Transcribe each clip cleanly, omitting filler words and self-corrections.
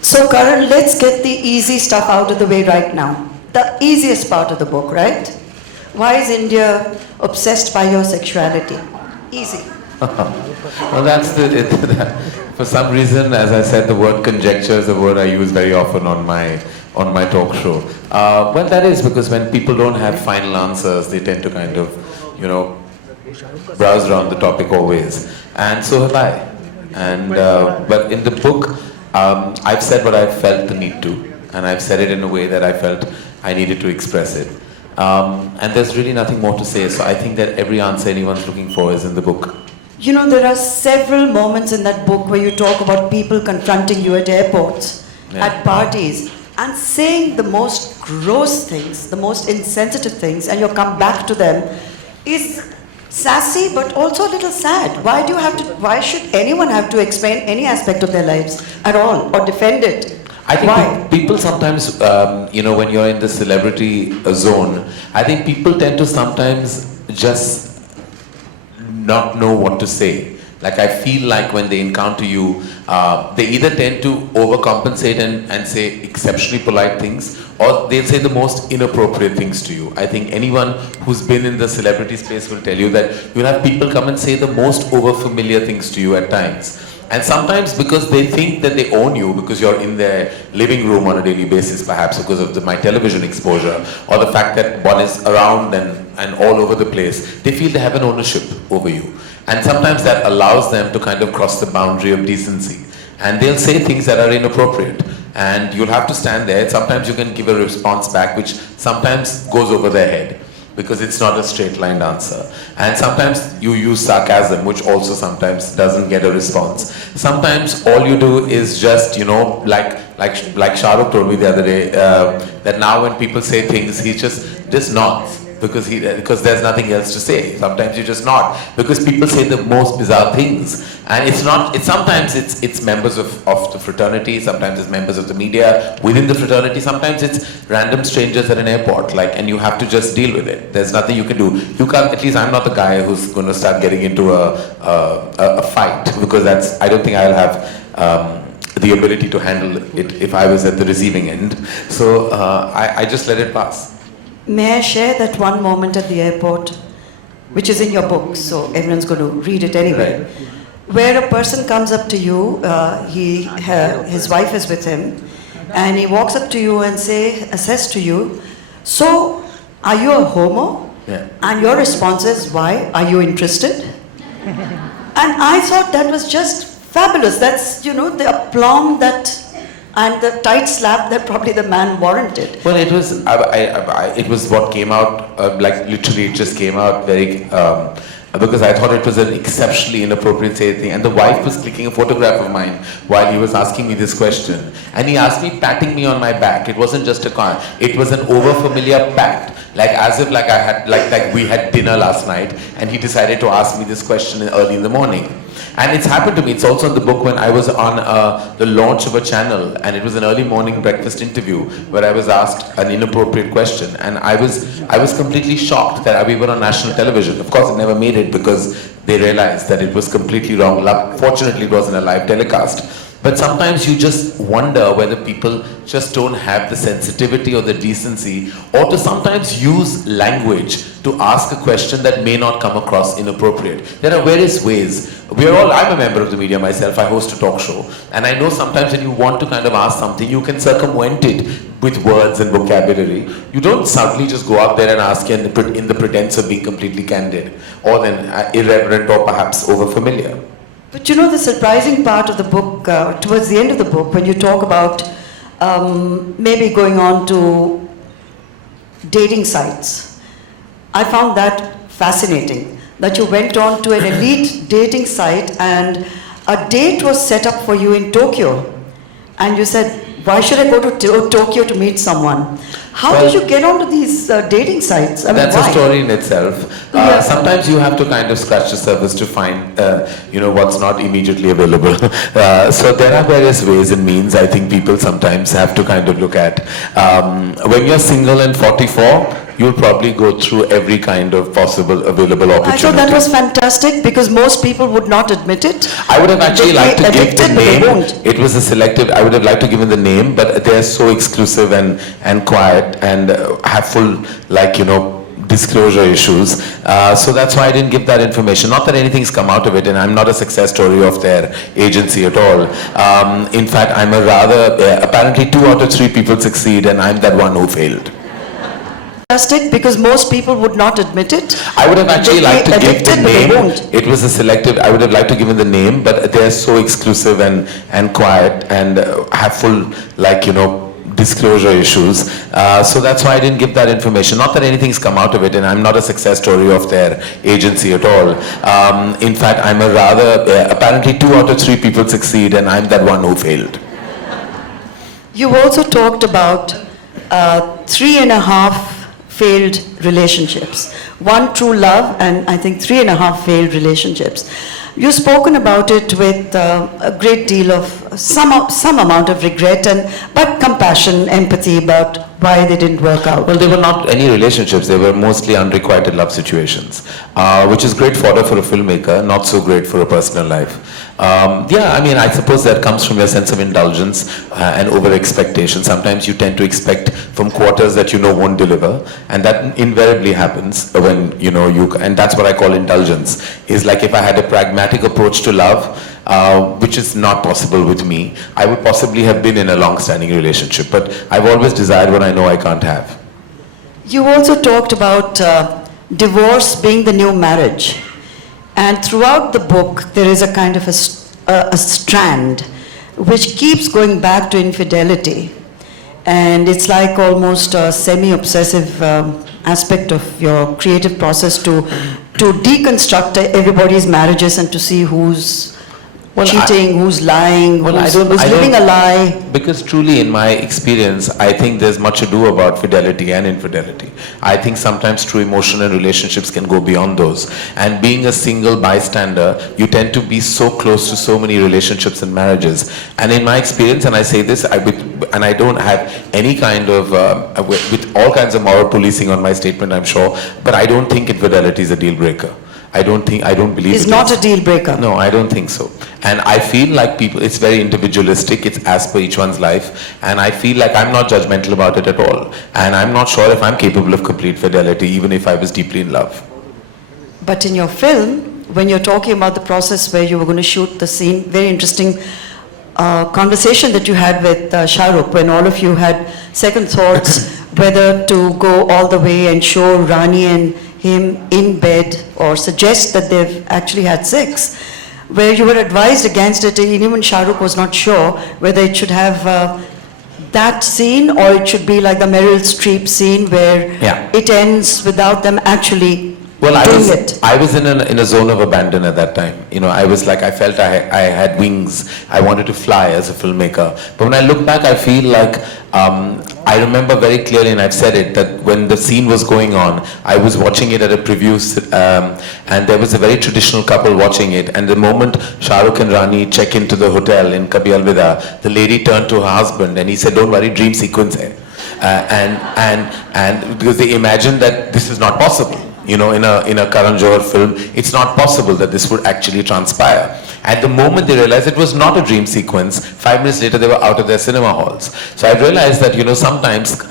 So Karan, let's get the easy stuff out of the way right now. The easiest part of the book, right? Why is India obsessed by your sexuality? Easy. Well, that's for some reason, as I said, the word conjecture is a word I use very often on my talk show. Well, that is because when people don't have final answers, they tend to kind of, browse around the topic always. And so have I. And but in the book, I've said what I felt the need to, and I've said it in a way that I felt I needed to express it. And there's really nothing more to say, so I think that every answer anyone's looking for is in the book. You know, there are several moments in that book where you talk about people confronting you at airports, at parties, and saying the most gross things, the most insensitive things, and you come back to them is sassy but also a little sad. Why should anyone have to explain any aspect of their lives at all or defend it? I think people sometimes, when you're in the celebrity zone, I think people tend to sometimes just not know what to say. Like I feel like when they encounter you, they either tend to overcompensate and say exceptionally polite things, or they'll say the most inappropriate things to you. I think anyone who's been in the celebrity space will tell you that you'll have people come and say the most overfamiliar things to you at times. And sometimes because they think that they own you, because you're in their living room on a daily basis, perhaps because of my television exposure, or the fact that one is around and all over the place, they feel they have an ownership over you. And sometimes that allows them to kind of cross the boundary of decency. And they'll say things that are inappropriate. And you'll have to stand there. Sometimes you can give a response back, which sometimes goes over their head, because it's not a straight line answer. And sometimes you use sarcasm, which also sometimes doesn't get a response. Sometimes all you do is just, like Shahrukh told me the other day, that now when people say things, he just nods. Because there's nothing else to say. Sometimes you just nod because people say the most bizarre things, and sometimes it's members of the fraternity, sometimes it's members of the media within the fraternity, sometimes it's random strangers at an airport, and you have to just deal with it. There's nothing you can do. You can't. At least I'm not the guy who's going to start getting into a fight, because I don't think I'll have the ability to handle it if I was at the receiving end. So I just let it pass. May I share that one moment at the airport, which is in your book, so everyone's going to read it anyway, where a person comes up to you, his wife is with him, and he walks up to you and says to you, "So, are you a homo?" Yeah. And your response is, "Why? Are you interested?" And I thought that was just fabulous. That's, the aplomb and the tight slap that probably the man warranted. Well, it was what came out, literally it just came out very, because I thought it was an exceptionally inappropriate thing. And the wife was clicking a photograph of mine while he was asking me this question. And he asked me, patting me on my back. It wasn't just a car, it was an overfamiliar pat. As if I had, we had dinner last night and he decided to ask me this question early in the morning. And it's happened to me. It's also in the book when I was on the launch of a channel, and it was an early morning breakfast interview where I was asked an inappropriate question, and I was completely shocked that we were on national television. Of course, it never made it because they realized that it was completely wrong. Fortunately, it wasn't a live telecast. But sometimes you just wonder whether people just don't have the sensitivity or the decency, or to sometimes use language to ask a question that may not come across inappropriate. There are various ways. I'm a member of the media myself, I host a talk show, and I know sometimes when you want to kind of ask something, you can circumvent it with words and vocabulary. You don't suddenly just go out there and ask in the pretense of being completely candid, or then irreverent or perhaps overfamiliar. But the surprising part of the book, towards the end of the book, when you talk about maybe going on to dating sites, I found that fascinating, that you went on to an elite dating site and a date was set up for you in Tokyo. And you said, why should I go to Tokyo to meet someone? How did you get onto these dating sites? That's a story in itself. Sometimes you have to kind of scratch the surface to find, what's not immediately available. So there are various ways and means I think people sometimes have to kind of look at. When you're single and 44, you'll probably go through every kind of possible available opportunity. I thought that was fantastic because most people would not admit it. I would have actually liked to give the Addicted, but they name. won't. It was a selective. I would have liked to give them the name, but they're so exclusive and quiet and have full, like, disclosure issues. So that's why I didn't give that information. Not that anything's come out of it, and I'm not a success story of their agency at all. In fact, I'm a rather, apparently 2 out of 3 people succeed, and I'm that one who failed. Fantastic because most people would not admit it. I would have actually liked to give the Addicted, but they name. won't. It was a selective. I would have liked to give them the name, but they're so exclusive and quiet and have full, like, disclosure issues. So that's why I didn't give that information. Not that anything's come out of it, and I'm not a success story of their agency at all. In fact, I'm a rather, apparently 2 out of 3 people succeed, and I'm that one who failed. You also talked about 3.5 failed relationships. 1 true love and I think 3.5 failed relationships. You've spoken about it with a great deal of some amount of regret but compassion, empathy about why they didn't work out. Well, they were not any relationships. They were mostly unrequited love situations, which is great fodder for a filmmaker, not so great for a personal life. I suppose that comes from your sense of indulgence and over-expectation. Sometimes you tend to expect from quarters that won't deliver, and that invariably happens when and that's what I call indulgence. Is like if I had a pragmatic approach to love, which is not possible with me, I would possibly have been in a long-standing relationship, but I've always desired what I know I can't have. You also talked about divorce being the new marriage. And throughout the book, there is a kind of a strand which keeps going back to infidelity. And it's like almost a semi-obsessive aspect of your creative process to deconstruct everybody's marriages and to see who's cheating, who's lying, who's living a lie. Because truly in my experience, I think there's much ado about fidelity and infidelity. I think sometimes true emotion and relationships can go beyond those. And being a single bystander, you tend to be so close to so many relationships and marriages. And in my experience, and I say this, and I don't have any kind of, with all kinds of moral policing on my statement, I'm sure, but I don't think infidelity is a deal breaker. I don't believe it's not a deal breaker. No, I don't think so. And I feel like it's very individualistic, it's as per each one's life, and I feel like I'm not judgmental about it at all. And I'm not sure if I'm capable of complete fidelity, even if I was deeply in love. But in your film, when you're talking about the process where you were going to shoot the scene, very interesting conversation that you had with Shahrukh, when all of you had second thoughts whether to go all the way and show Rani and him in bed or suggest that they've actually had sex, where you were advised against it, and even Shahrukh was not sure whether it should have that scene or it should be like the Meryl Streep scene where it ends without them actually doing it. I was in a zone of abandon at that time. I was like, I felt I had wings. I wanted to fly as a filmmaker. But when I look back, I feel like I remember very clearly, and I've said it, that when the scene was going on, I was watching it at a preview, and there was a very traditional couple watching it, and the moment Shahrukh and Rani check into the hotel in Kabhi Alvida, the lady turned to her husband and he said, "Don't worry, dream sequence hai." And because they imagined that this is not possible. In a Karan Johar film, it's not possible that this would actually transpire. At the moment they realized it was not a dream sequence, 5 minutes later they were out of their cinema halls. So I realized that, sometimes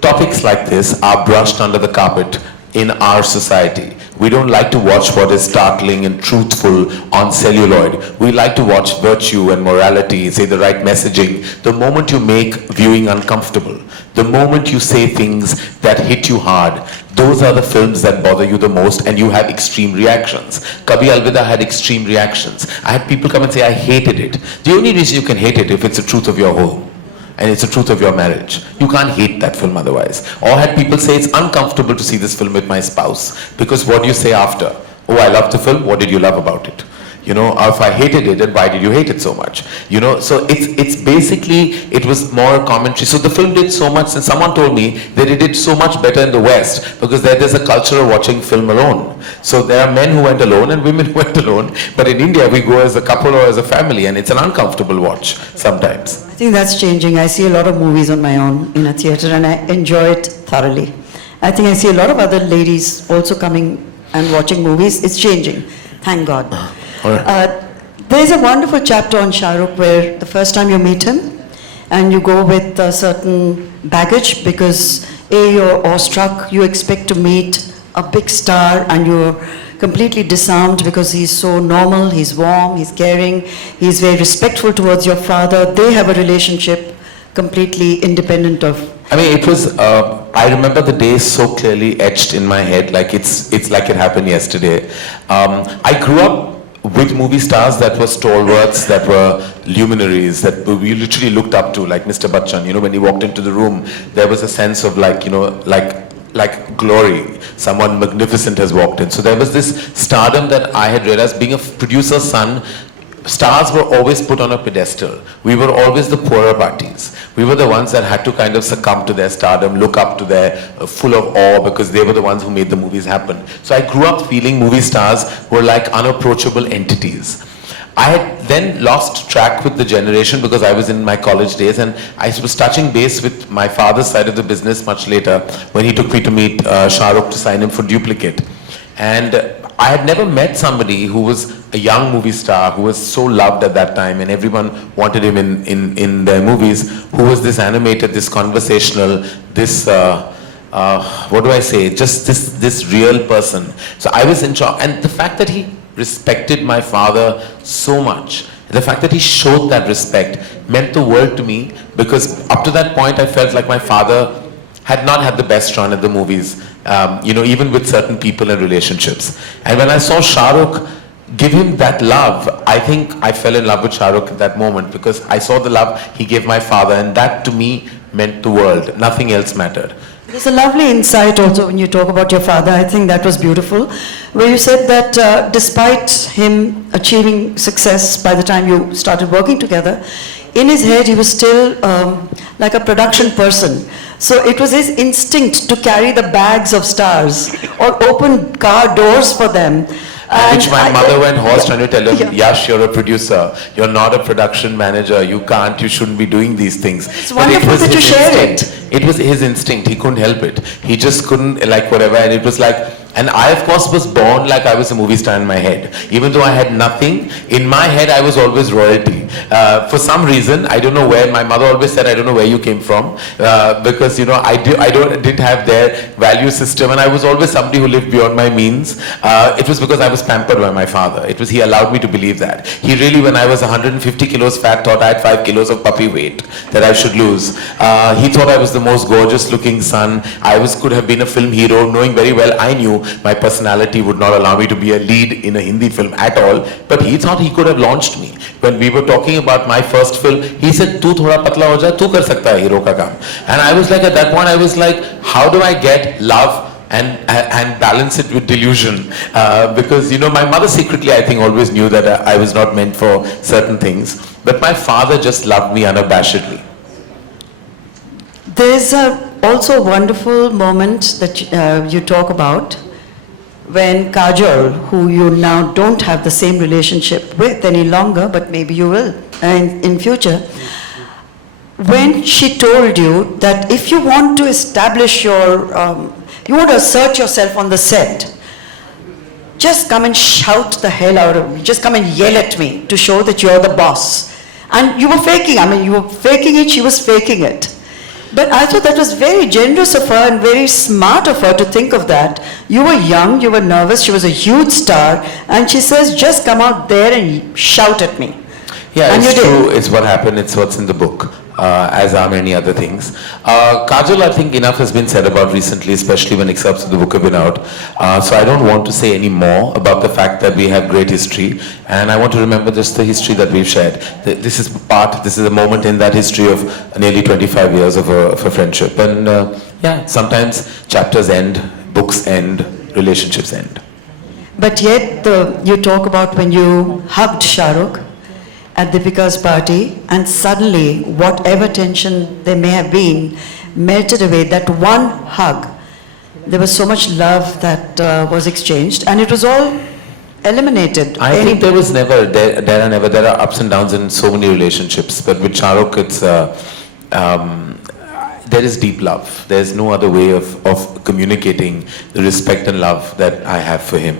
topics like this are brushed under the carpet in our society. We don't like to watch what is startling and truthful on celluloid. We like to watch virtue and morality, say the right messaging. The moment you make viewing uncomfortable, the moment you say things that hit you hard, those are the films that bother you the most, and you have extreme reactions. Kabhi Alvida had extreme reactions. I had people come and say, I hated it. The only reason you can hate it if it's the truth of your home. And it's the truth of your marriage. You can't hate that film otherwise. Or had people say, it's uncomfortable to see this film with my spouse. Because what do you say after? Oh, I loved the film, what did you love about it? Or if I hated it, then why did you hate it so much? So it's basically, it was more a commentary. So the film did so much, and someone told me that it did so much better in the West, because there's a culture of watching film alone. So there are men who went alone and women who went alone, but in India we go as a couple or as a family, and it's an uncomfortable watch sometimes. I think that's changing. I see a lot of movies on my own in a theatre and I enjoy it thoroughly. I think I see a lot of other ladies also coming and watching movies. It's changing, thank God. All right. There's a wonderful chapter on Shahrukh where the first time you meet him and you go with a certain baggage because you're awestruck, you expect to meet a big star and you're completely disarmed because he's so normal, he's warm, he's caring, he's very respectful towards your father. They have a relationship completely independent of... I mean, it was, I remember the day so clearly etched in my head, like it's like it happened yesterday. I grew up with movie stars that were stalwarts, that were luminaries, that we literally looked up to, like Mr. Bachchan. You know, when he walked into the room, there was a sense of like, you know, like glory. Someone magnificent has walked in. So there was this stardom that I had realized, being a producer's son, stars were always put on a pedestal. We were always the poorer parties. We were the ones that had to kind of succumb to their stardom, look up to their, full of awe, because they were the ones who made the movies happen. So I grew up feeling movie stars were like unapproachable entities. I had then lost track with the generation because I was in my college days, and I was touching base with my father's side of the business much later when he took me to meet Shahrukh to sign him for Duplicate. And I had never met somebody who was a young movie star, who was so loved at that time and everyone wanted him in their movies, who was this animated, this conversational, this, what do I say, just this real person. So I was in shock. And the fact that he respected my father so much, the fact that he showed that respect meant the world to me, because up to that point I felt like my father had not had the best run at the movies, you know, even with certain people and relationships. And when I saw Shahrukh give him that love, I think I fell in love with Shahrukh at that moment, because I saw the love he gave my father, and that to me meant the world. Nothing else mattered. There's a lovely insight also when you talk about your father. I think that was beautiful, where you said that despite him achieving success by the time you started working together, in his head he was still like a production person. So it was his instinct to carry the bags of stars or open car doors for them. Which my mother went hoarse trying to tell him, Yash, you're a producer, you're not a production manager, you shouldn't be doing these things. It's wonderful that you share it. It was his instinct, he couldn't help it. He just couldn't, like, whatever, and it was like, and I of course was born like I was a movie star in my head. Even though I had nothing, in my head I was always royalty. For some reason, I don't know where, my mother always said, I don't know where you came from, because, you know, I didn't have their value system, and I was always somebody who lived beyond my means. It was because I was pampered by my father. He allowed me to believe that. He really, when I was 150 kilos fat, thought I had 5 kilos of puppy weight that I should lose. He thought I was the most gorgeous looking son. Could have been a film hero, knowing very well I knew my personality would not allow me to be a lead in a Hindi film at all. But he thought he could have launched me. When we were talking about my first film, he said, "Tu thoda patla ho ja, tu kar sakta hai hero ka kaam." And I was like, at that point, I was like, how do I get love and balance it with delusion? Because, you know, my mother secretly, I think, always knew that I was not meant for certain things. But my father just loved me unabashedly. There's also a wonderful moment that you talk about when Kajol, who you now don't have the same relationship with any longer, but maybe you will in future, when she told you that if you want to establish your, you want to assert yourself on the set, just come and shout the hell out of me, just come and yell at me to show that you're the boss. And you were faking, I mean, you were faking it, she was faking it. But I thought that was very generous of her and very smart of her to think of that. You were young, you were nervous, she was a huge star, and she says, just come out there and shout at me. Yeah, and it's true, it's what happened, it's what's in the book, as are many other things. Kajol, I think enough has been said about recently, especially when excerpts of the book have been out. So I don't want to say any more about the fact that we have great history, and I want to remember just the history that we've shared. This is a moment in that history of nearly 25 years of a friendship. And yeah, sometimes chapters end, books end, relationships end. But yet, you talk about when you hugged Shahrukh at Deepika's party, and suddenly, whatever tension there may have been, melted away. That one hug, there was so much love that was exchanged, and it was all eliminated. I think there are ups and downs in so many relationships, but with Shahrukh, there is deep love. There's no other way of communicating the respect and love that I have for him.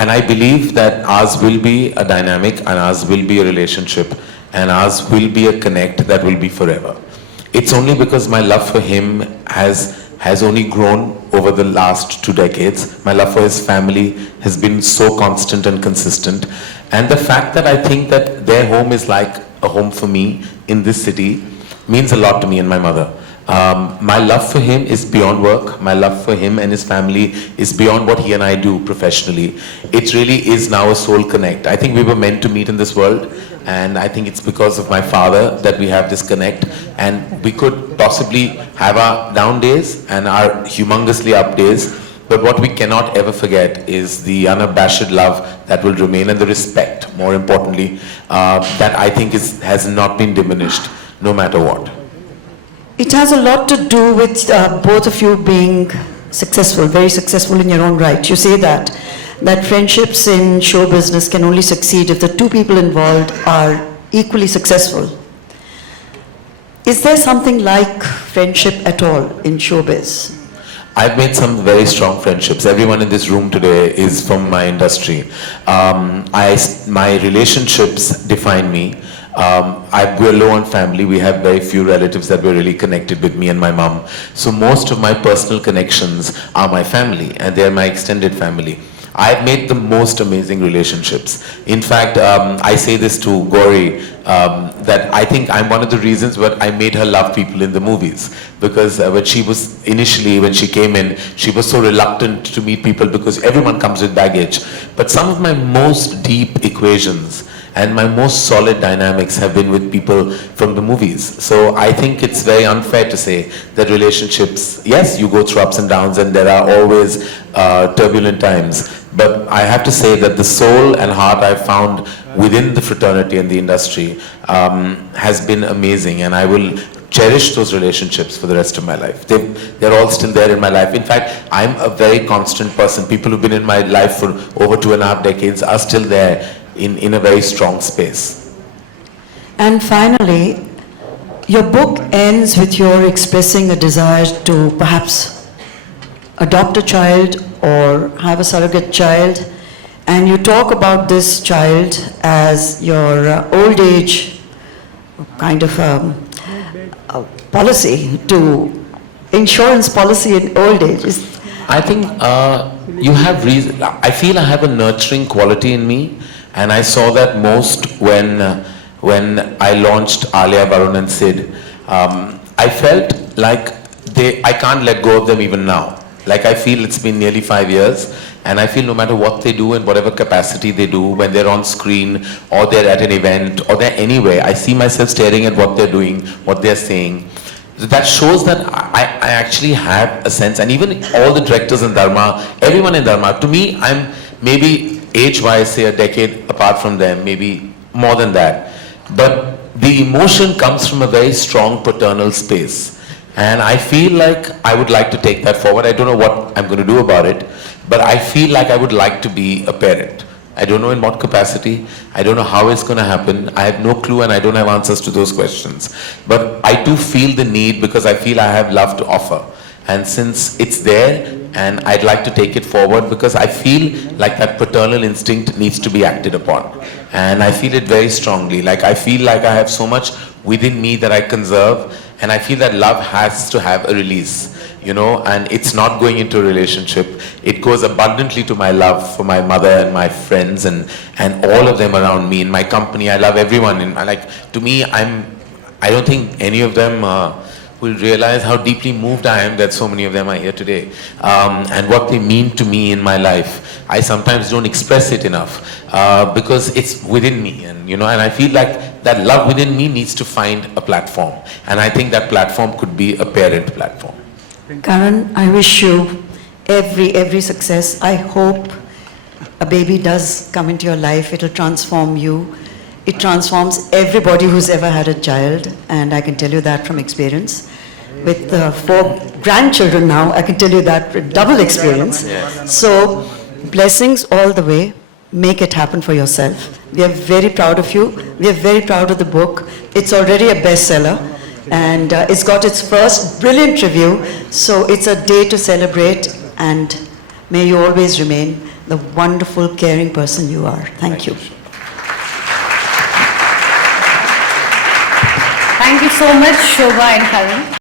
And I believe that ours will be a dynamic, and ours will be a relationship, and ours will be a connect that will be forever. It's only because my love for him has only grown over the last 2 decades. My love for his family has been so constant and consistent. And the fact that I think that their home is like a home for me in this city means a lot to me and my mother. My love for him is beyond work. My love for him and his family is beyond what he and I do professionally. It really is now a soul connect. I think we were meant to meet in this world, and I think it's because of my father that we have this connect. And we could possibly have our down days and our humongously up days, but what we cannot ever forget is the unabashed love that will remain, and the respect, more importantly, that I think has not been diminished, no matter what. It has a lot to do with both of you being successful, very successful in your own right. You say that friendships in show business can only succeed if the two people involved are equally successful. Is there something like friendship at all in showbiz? I've made some very strong friendships. Everyone in this room today is from my industry. My relationships define me. We're low on family. We have very few relatives that were really connected with me and my mom. So most of my personal connections are my family, and they're my extended family. I've made the most amazing relationships. In fact, I say this to Gauri, that I think I'm one of the reasons why I made her love people in the movies. Because when she came in, she was so reluctant to meet people because everyone comes with baggage. But some of my most deep equations and my most solid dynamics have been with people from the movies. So I think it's very unfair to say that relationships, yes, you go through ups and downs and there are always turbulent times. But I have to say that the soul and heart I've found within the fraternity and the industry has been amazing, and I will cherish those relationships for the rest of my life. They're all still there in my life. In fact, I'm a very constant person. People who've been in my life for over 2.5 decades are still there in a very strong space. And finally, your book ends with your expressing a desire to perhaps adopt a child or have a surrogate child, and you talk about this child as your old age kind of a policy, to insurance policy in old age. I think you have reason. I feel I have a nurturing quality in me, and I saw that most when I launched Alia, Varun and Sid. I felt like I can't let go of them even now. Like I feel it's been nearly 5 years, and I feel no matter what they do in whatever capacity they do, when they're on screen or they're at an event or they're anywhere, I see myself staring at what they're doing, what they're saying. That shows that I actually have a sense, and even all the directors in Dharma, everyone in Dharma, to me, I'm maybe age-wise, say a decade apart from them, maybe more than that. But the emotion comes from a very strong paternal space. And I feel like I would like to take that forward. I don't know what I'm going to do about it, but I feel like I would like to be a parent. I don't know in what capacity. I don't know how it's going to happen. I have no clue, and I don't have answers to those questions. But I do feel the need, because I feel I have love to offer. And since it's there, and I'd like to take it forward, because I feel like that paternal instinct needs to be acted upon. And I feel it very strongly. Like I feel like I have so much within me that I conserve, and I feel that love has to have a release. You know, and it's not going into a relationship. It goes abundantly to my love for my mother and my friends and all of them around me. In my company, I love everyone. To me, I don't think any of them will realize how deeply moved I am that so many of them are here today. And what they mean to me in my life. I sometimes don't express it enough because it's within me. And I feel like that love within me needs to find a platform. And I think that platform could be a parent platform. Karan, I wish you every success. I hope a baby does come into your life. It'll transform you. It transforms everybody who's ever had a child, and I can tell you that from experience. With 4 grandchildren now, I can tell you that with double experience. Yes. So, blessings all the way. Make it happen for yourself. We are very proud of you. We are very proud of the book. It's already a bestseller. and it's got its first brilliant review. So it's a day to celebrate, and may you always remain the wonderful, caring person you are. Thank you. Thank you so much, Shobha and Karan.